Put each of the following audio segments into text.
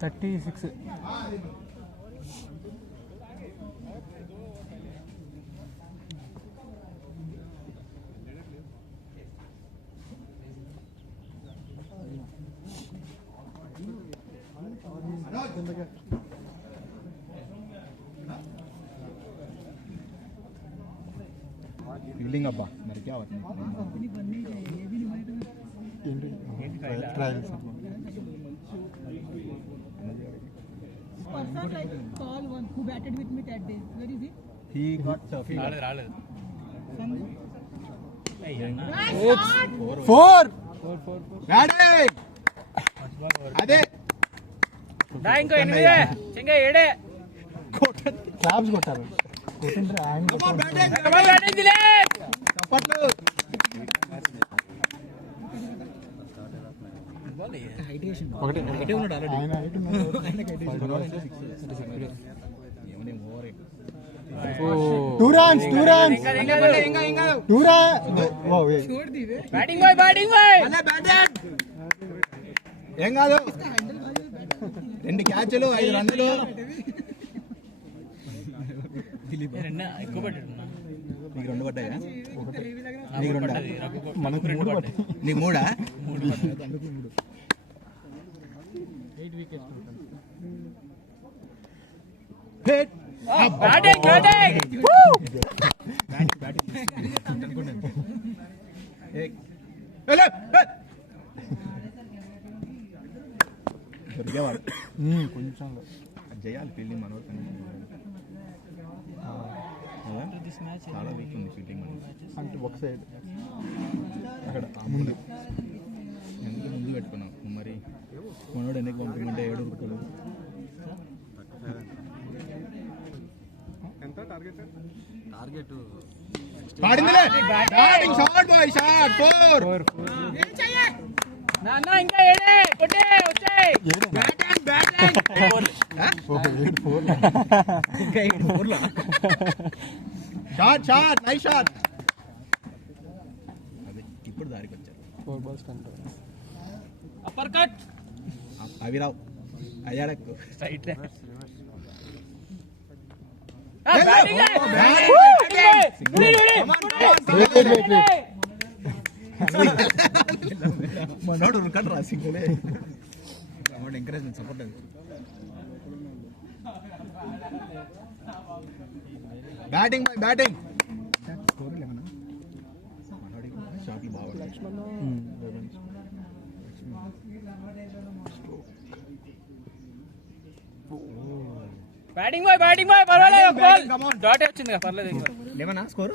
36. Feeling अब्बा मेरे क्या होता है trials person like tall one who batted with me that day, where is he got రాలేదు four batting అదే ఇంకో 8 చెంగ 7 క్లాప్స్ కొట్టారు కొట్టిండ్రు ఆయన బ్యాటింగ్ దిలే చప్పట్లు ఒకటి ఆయన height two runs batting boy ఏం కాదు 2 క్యాచ్లు 5 రన్నులు ఎక్కువ పట్టాడు నీకు 2 పడ్డాయా నీకు 2 మనకు 3 పట్టాయి నీకు 3 8 వికెట్స్ బ్యాటింగ్ కొంచెం చేయాలి ఫీల్డింగ్ మనోడు చాలా వీక్ ఉంది ఫీల్డింగ్ అంటే ఒక సైడ్ అక్కడ ముందు ఎందుకు ముందు పెట్టుకున్నాం మరి మనోడు ఎందుకు పంపించమంటే 7 రూపాయలు ఎంత టార్గెట్ పాడిందిలే బ్యాటింగ్ షాట్ బాయ్ షాట్ 4 నాన్న ఇంకా 7 కొట్టే వచ్చేయ్ బ్యాటింగ్ 4 ఇంకా 4 షాట్ నైస్ షాట్ అదే ఇప్పుడు దారికి వచ్చారు 4 balls కంట్రోల్ అప్పర్ కట్ అవిరావ్ అయ్యాడకు స్ట్రైట్ మనోడు ఉరకండి రా సింగులే మనోడు ఎంకరేజ్మెంట్ సపోర్ట్ అది బ్యాటింగ్ స్కోర్ లేమన్నా మనోడికి షాట్లు బాగుంటాయి బ్యాటింగ్ బాయ్ పర్వాలేదు బాల్ డాట్ వచ్చింది కదా పర్లేదు ఇంకా లేమన్నా స్కోర్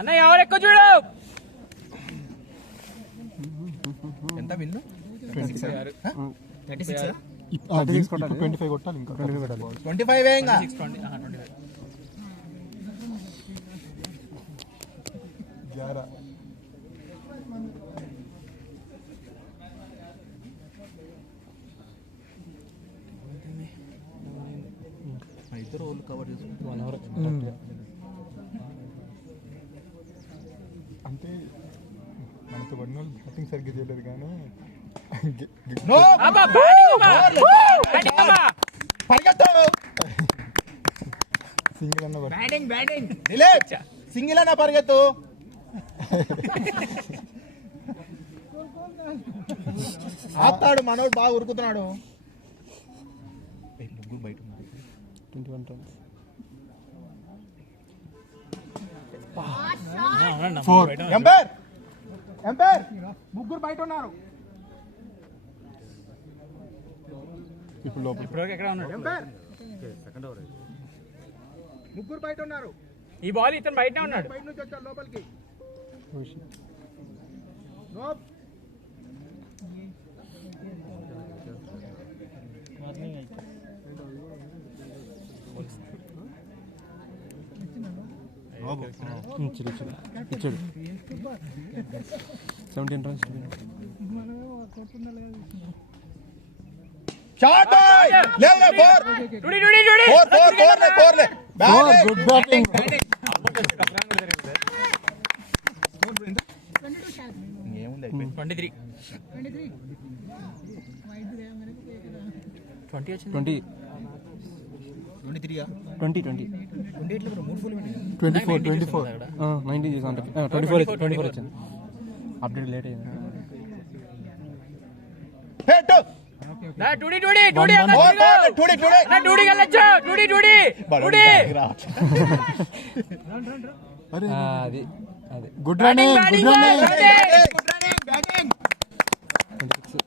అన్న ఎవరు ఎక్కువ చూడు ఎంత విన్ను 36 25 కొట్టాలి ఇంకా 25 ఇంకా 11 ఇద్దరు ఓళ్ళు కవర్ చేసుకుంటారు 1 hour అంటే మనతో పడిన వాళ్ళు బ్యాటింగ్ సరిగ్గా చేయలేదు కానీ సింగిల్ అన్న బ్యాటింగ్ రిలాక్స్ సింగిల్ అన్న పరిగెత్తు ఆపుతాడు మనోడు బాగా ఉరుకుతున్నాడు ముగ్గురు బయట 21 runs 4 ఎంపైర్ ముగ్గురు బయట ఉన్నారు ఇప్పుడు లోపల ఇప్పుడు ఎక్కడ ఉన్నాడు ఎంపైర్ ముగ్గురు బయట ఉన్నారు ఈ బాల్ ఇతను బయటనే ఉన్నాడు బయట నుంచి వచ్చారు లోపలికి నో ఇచ్చాడు 17 runs షాట్ బాయ్ లే 4 టుడి గుడ్ బ్యాటింగ్. 22 shots. ఏముంది 23. 23. Wide area మనకి కేకరా. 20 వచ్చింది. 20 23 20 20 28 లో 3 ఫుల్ 24 24 అక్కడ. 19 చేసి అంటే 24 వచ్చింది. అప్డేట్ లేట్ అయింది. నా 20 అన్న 20 వెళ్ళొచ్చు. 20 అరే అది good running good running. 26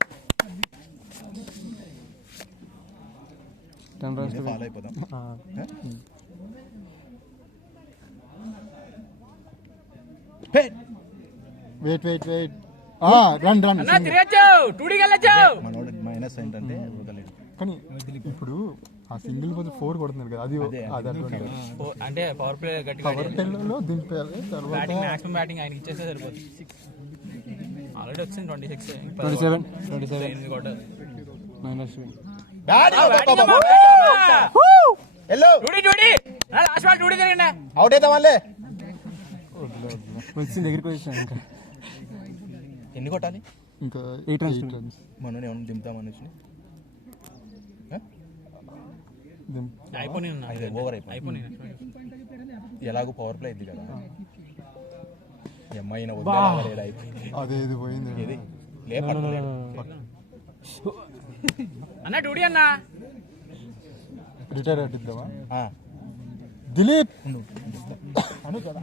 10 runs to follow అయిపోదాం. వెయిట్ రన్ అన్న తిరగచ్చు. 2 వెళ్ళొచ్చు. మనోడు మైనస్ ఏంటంటే వదలలేదు. కానీ ఇప్పుడు ఆ సింగిల్ పోతే 4 కొడుతున్నారు కదా, అది advantage. అంటే పవర్ ప్లే గట్టిగా పవర్ టెల్లో దింపాలి. తర్వాత బ్యాటింగ్ మాక్సిమం బ్యాటింగ్ ఆయనకి ఇచ్చేస్తే సరిపోతుంది. ఆల్రెడీ వచ్చింది 26. 27 8 కొట్టాలి. మైనస్ లాస్ట్ బాల్ 2 తిరగండి. అవుట్ అవుతాం వాళ్ళే. వచ్చింది దగ్గరికి వచ్చాను. ఇంకా ఎన్ని కొట్టాలి? ఇంకా 8 runs. మనోని ఏమన్నా దింపుతామని వచ్చి అయిపోయి ఓవర్ అయిపోయి ఎలాగో పవర్ ప్లే అయింది కదా. అమ్మాయి అయిపోయింది. అదే ఇది పోయింది. ఇది లేపట్లేదు. అన్న 2 అన్న రిటైర్ అడ్డిద్దామా? దిలీప్ అను కదా.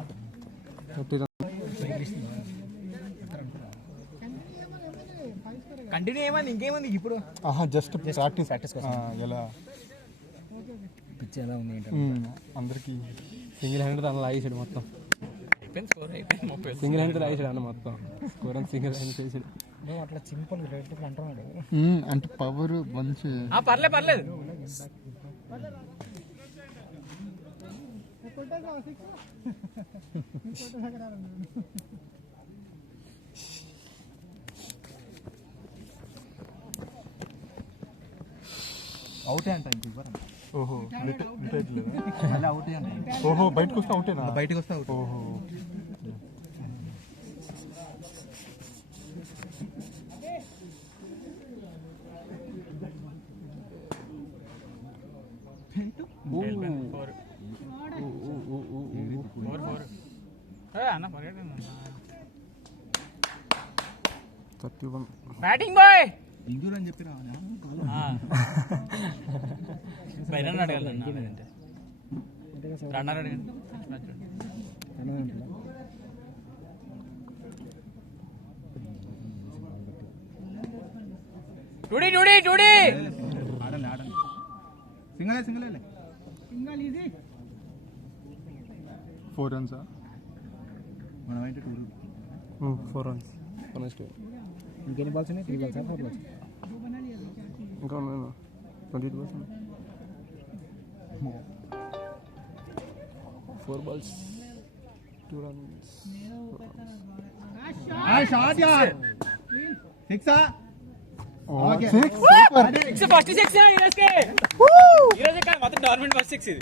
కంటిన్యూ ఏమైంది ఇంకేముంది ఇప్పుడు? జస్ట్ ప్రాక్టీస్ ఎలా పిచ్చి ఎలా ఉంది అందరికి సింగిల్ హ్యాండ్ అలా లాగేసాడు మొత్తం. అయిపోయింది స్కోర్ అయిపోయింది 30. సింగిల్ హ్యాండ్ లాగేసాడు అన్న మొత్తం స్కోర్ అని సింగిల్ హ్యాండ్ చేసాడు. అట్లా సింపుల్ రేట్ అంటున్నాడు. అంటే పవర్ మంచి పర్లేదు. అవుటే అంట ఇంక ఇవ్వరు. ఓహో రిటైర్ లేదా? మళ్ళీ అవుటే అంట. ఓహో బయటకు వస్తే అవుటేనా? బయటకు వస్తే అవుట్. ఓహో అన్న బ్యాటింగ్ బాయ్ ఇంజూర్ అని చెప్పి బైరన్ అడగాలి రన్నర్ అడగండి. 20 ఆడండి సింగల్ Single easy. 4 runs. మనం అయితే 4 runs. ఇంకెన్ని బాల్స్ ఉన్నాయి? 3 balls 4 balls? दो बना लिया था क्या? ఇంకా 22 balls. 4 balls 2 runs. షాట్ యార్ 6 6 ఫస్ట్ 6 ఈరోజు కాదు మొత్తం టోర్నమెంట్ ఫస్ట్ 6 ఇది.